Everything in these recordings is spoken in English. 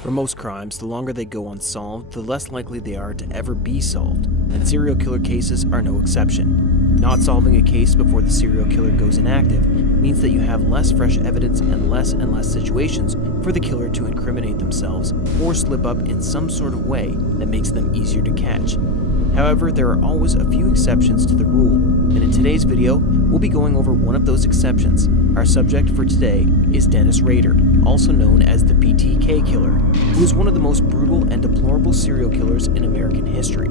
For most crimes, the longer they go unsolved, the less likely they are to ever be solved, and serial killer cases are no exception. Not solving a case before the serial killer goes inactive means that you have less fresh evidence and less situations for the killer to incriminate themselves or slip up in some sort of way that makes them easier to catch. However, there are always a few exceptions to the rule, and in today's video, we'll be going over one of those exceptions. Our subject for today is Dennis Rader, also known as the BTK Killer, who is one of the most brutal and deplorable serial killers in American history.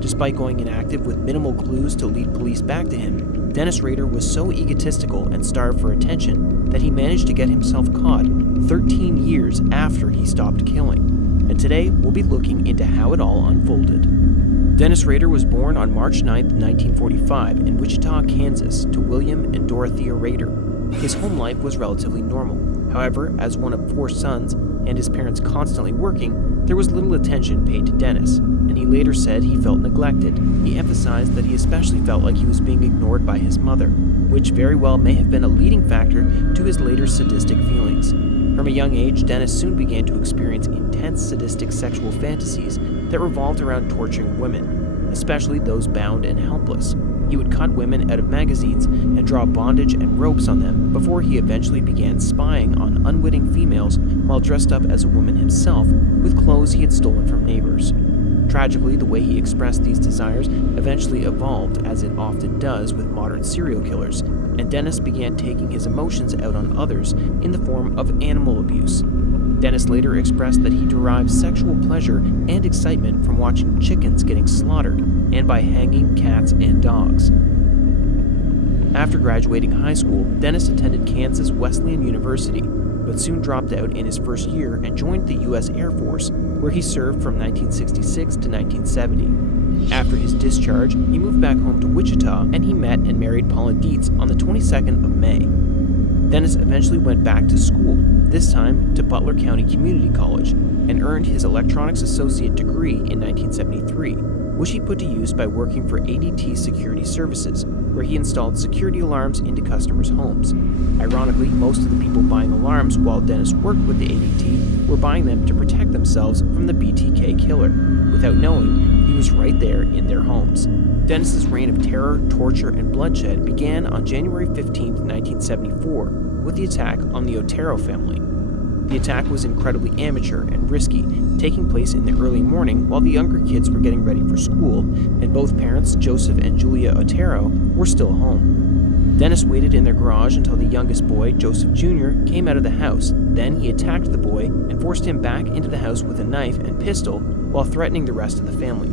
Despite going inactive with minimal clues to lead police back to him, Dennis Rader was so egotistical and starved for attention that he managed to get himself caught 13 years after he stopped killing. And today, we'll be looking into how it all unfolded. Dennis Rader was born on March 9, 1945 in Wichita, Kansas, to William and Dorothea Rader. His home life was relatively normal. However, as one of 4 sons and his parents constantly working, there was little attention paid to Dennis, and he later said he felt neglected. He emphasized that he especially felt like he was being ignored by his mother, which very well may have been a leading factor to his later sadistic feelings. From a young age, Dennis soon began to experience intense sadistic sexual fantasies that revolved around torturing women, especially those bound and helpless. He would cut women out of magazines and draw bondage and ropes on them before he eventually began spying on unwitting females while dressed up as a woman himself with clothes he had stolen from neighbors. Tragically, the way he expressed these desires eventually evolved, as it often does with modern serial killers, and Dennis began taking his emotions out on others in the form of animal abuse. Dennis later expressed that he derived sexual pleasure and excitement from watching chickens getting slaughtered and by hanging cats and dogs. After graduating high school, Dennis attended Kansas Wesleyan University, but soon dropped out in his first year and joined the U.S. Air Force, where he served from 1966 to 1970. After his discharge, he moved back home to Wichita, and he met and married Paula Dietz on the 22nd of May. Dennis eventually went back to school, this time to Butler County Community College, and earned his Electronics Associate degree in 1973, which he put to use by working for ADT Security Services, where he installed security alarms into customers' homes. Ironically, most of the people buying alarms while Dennis worked with the ADT were buying them to protect themselves from the BTK Killer, without knowing he was right there in their homes. Dennis's reign of terror, torture, and bloodshed began on January 15, 1974, with the attack on the Otero family. The attack was incredibly amateur and risky, taking place in the early morning while the younger kids were getting ready for school, and both parents, Joseph and Julia Otero, were still home. Dennis waited in their garage until the youngest boy, Joseph Jr., came out of the house. Then he attacked the boy and forced him back into the house with a knife and pistol while threatening the rest of the family.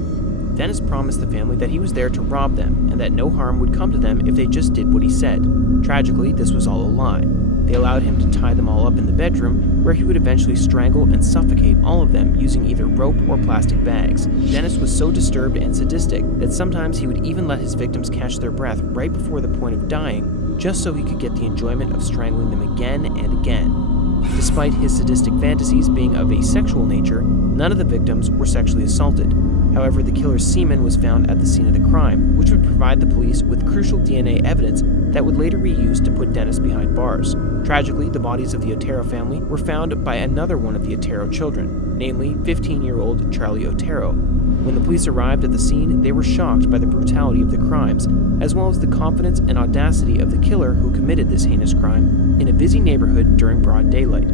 Dennis promised the family that he was there to rob them and that no harm would come to them if they just did what he said. Tragically, this was all a lie. They allowed him to tie them all up in the bedroom, where he would eventually strangle and suffocate all of them using either rope or plastic bags. Dennis was so disturbed and sadistic that sometimes he would even let his victims catch their breath right before the point of dying, just so he could get the enjoyment of strangling them again and again. Despite his sadistic fantasies being of a sexual nature, none of the victims were sexually assaulted. However, the killer's semen was found at the scene of the crime, which would provide the police with crucial DNA evidence that would later be used to put Dennis behind bars. Tragically, the bodies of the Otero family were found by another one of the Otero children, namely 15-year-old Charlie Otero. When the police arrived at the scene, they were shocked by the brutality of the crimes, as well as the confidence and audacity of the killer who committed this heinous crime in a busy neighborhood during broad daylight.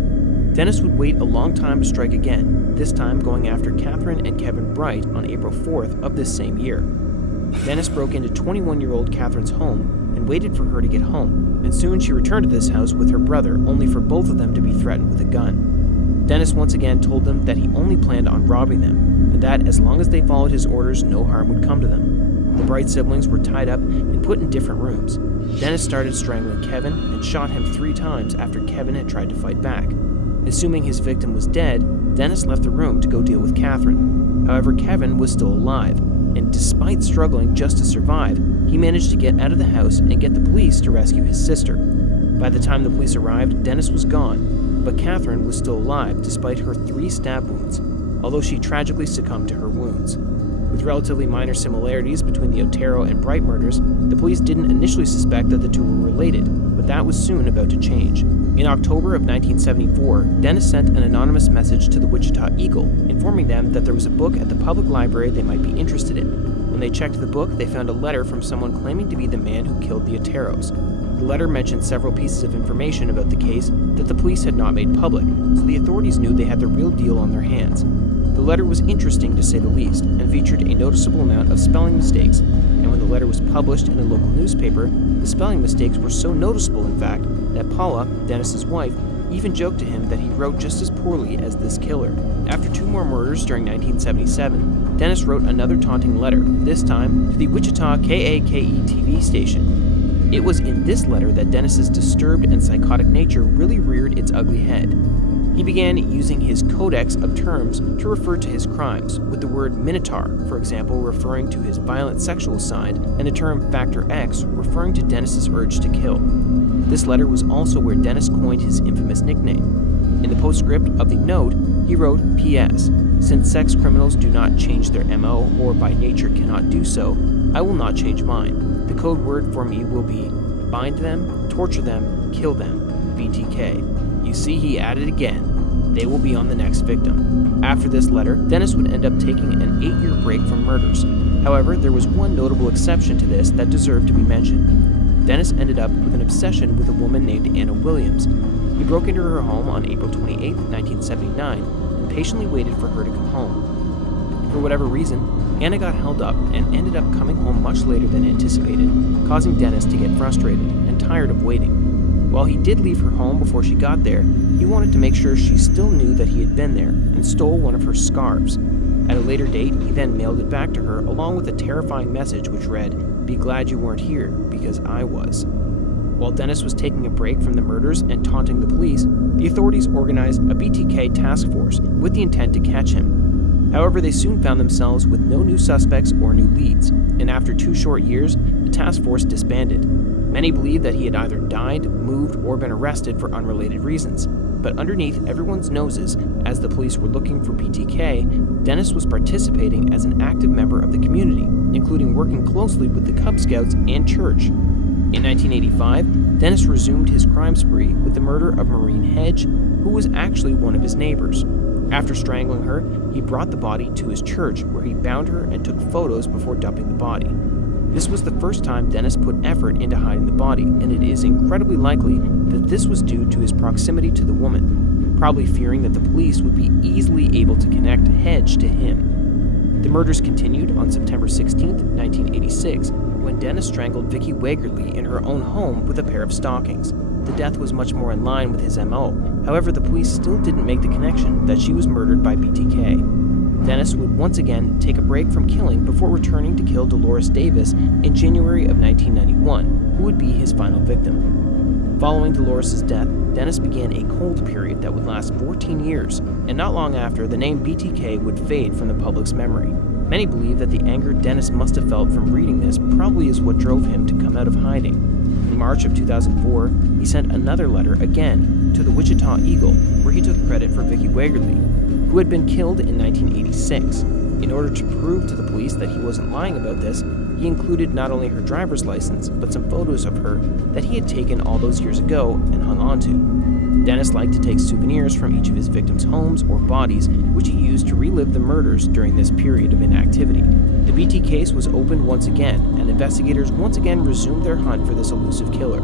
Dennis would wait a long time to strike again, this time going after Catherine and Kevin Bright on April 4th of this same year. Dennis broke into 21-year-old Catherine's home and waited for her to get home, and soon she returned to this house with her brother, only for both of them to be threatened with a gun. Dennis once again told them that he only planned on robbing them, and that as long as they followed his orders, no harm would come to them. The Bright siblings were tied up and put in different rooms. Dennis started strangling Kevin and shot him 3 times after Kevin had tried to fight back. Assuming his victim was dead, Dennis left the room to go deal with Catherine. However, Kevin was still alive, and despite struggling just to survive, he managed to get out of the house and get the police to rescue his sister. By the time the police arrived, Dennis was gone, but Catherine was still alive despite her 3 stab wounds, although she tragically succumbed to her wounds. With relatively minor similarities between the Otero and Bright murders, the police didn't initially suspect that the two were related, but that was soon about to change. In October of 1974, Dennis sent an anonymous message to the Wichita Eagle, informing them that there was a book at the public library they might be interested in. When they checked the book, they found a letter from someone claiming to be the man who killed the Oteros. The letter mentioned several pieces of information about the case that the police had not made public, so the authorities knew they had the real deal on their hands. The letter was interesting to say the least, and featured a noticeable amount of spelling mistakes, and when the letter was published in a local newspaper, the spelling mistakes were so noticeable, in fact, that Paula, Dennis's wife, even joked to him that he wrote just as poorly as this killer. After 2 more murders during 1977, Dennis wrote another taunting letter, this time to the Wichita KAKE TV station. It was in this letter that Dennis's disturbed and psychotic nature really reared its ugly head. He began using his codex of terms to refer to his crimes, with the word minotaur, for example, referring to his violent sexual side, and the term factor X referring to Dennis's urge to kill. This letter was also where Dennis coined his infamous nickname. In the postscript of the note, he wrote, P.S. Since sex criminals do not change their MO, or by nature cannot do so, I will not change mine. The code word for me will be bind them, torture them, kill them, BTK. You see, he added again. They will be on the next victim. After this letter, Dennis would end up taking an 8-year break from murders. However, there was one notable exception to this that deserved to be mentioned. Dennis ended up with an obsession with a woman named Anna Williams. He broke into her home on April 28, 1979, and patiently waited for her to come home. For whatever reason, Anna got held up and ended up coming home much later than anticipated, causing Dennis to get frustrated and tired of waiting. While he did leave her home before she got there, he wanted to make sure she still knew that he had been there and stole one of her scarves. At a later date, he then mailed it back to her along with a terrifying message which read, "Be glad you weren't here, because I was." While Dennis was taking a break from the murders and taunting the police, the authorities organized a BTK task force with the intent to catch him. However, they soon found themselves with no new suspects or new leads, and after 2 short years, the task force disbanded. Many believe that he had either died, moved, or been arrested for unrelated reasons. But underneath everyone's noses, as the police were looking for BTK, Dennis was participating as an active member of the community, including working closely with the Cub Scouts and church. In 1985, Dennis resumed his crime spree with the murder of Maureen Hedge, who was actually one of his neighbors. After strangling her, he brought the body to his church, where he bound her and took photos before dumping the body. This was the first time Dennis put effort into hiding the body, and it is incredibly likely that this was due to his proximity to the woman, probably fearing that the police would be easily able to connect Hedge to him. The murders continued on September 16, 1986, when Dennis strangled Vicki Wagerly in her own home with a pair of stockings. The death was much more in line with his MO, however the police still didn't make the connection that she was murdered by BTK. Dennis would once again take a break from killing before returning to kill Dolores Davis in January of 1991, who would be his final victim. Following Dolores' death, Dennis began a cold period that would last 14 years, and not long after, the name BTK would fade from the public's memory. Many believe that the anger Dennis must have felt from reading this probably is what drove him to come out of hiding. In March of 2004, he sent another letter again to the Wichita Eagle, where he took credit for Vicki Wagerly, who had been killed in 1986. In order to prove to the police that he wasn't lying about this, he included not only her driver's license, but some photos of her that he had taken all those years ago and hung on to. Dennis liked to take souvenirs from each of his victims' homes or bodies, which he used to relive the murders during this period of inactivity. The BT case was opened once again, and investigators once again resumed their hunt for this elusive killer.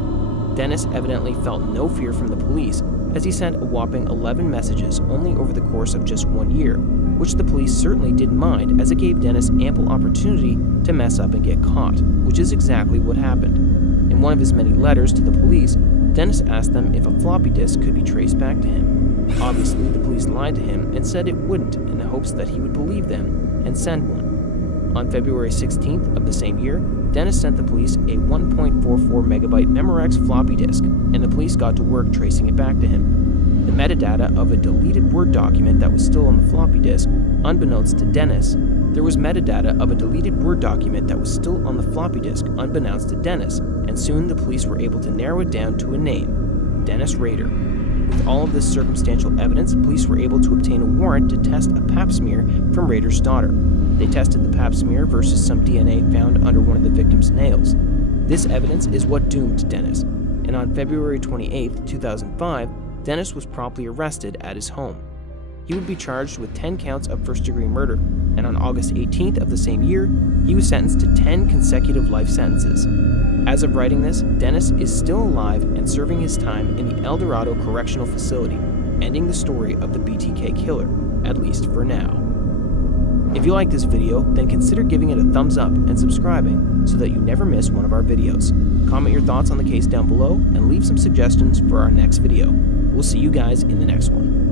Dennis evidently felt no fear from the police, as he sent a whopping 11 messages only over the course of just 1 year, which the police certainly didn't mind, as it gave Dennis ample opportunity to mess up and get caught, which is exactly what happened. In one of his many letters to the police, Dennis asked them if a floppy disk could be traced back to him. Obviously, the police lied to him and said it wouldn't, in the hopes that he would believe them and send one. On February 16th of the same year, Dennis sent the police a 1.44 megabyte Memorex floppy disk, and the police got to work tracing it back to him. The metadata of a deleted Word document that was still on the floppy disk, unbeknownst to Dennis, there was metadata of a deleted Word document that was still on the floppy disk, unbeknownst to Dennis, and soon the police were able to narrow it down to a name, Dennis Rader. With all of this circumstantial evidence, police were able to obtain a warrant to test a pap smear from Rader's daughter. They tested the pap smear versus some DNA found under one of the victim's nails. This evidence is what doomed Dennis, and on February 28, 2005, Dennis was promptly arrested at his home. he would be charged with 10 counts of first-degree murder, and on August 18th of the same year, he was sentenced to 10 consecutive life sentences. As of writing this, Dennis is still alive and serving his time in the El Dorado Correctional Facility, ending the story of the BTK Killer, at least for now. If you like this video, then consider giving it a thumbs up and subscribing so that you never miss one of our videos. Comment your thoughts on the case down below and leave some suggestions for our next video. We'll see you guys in the next one.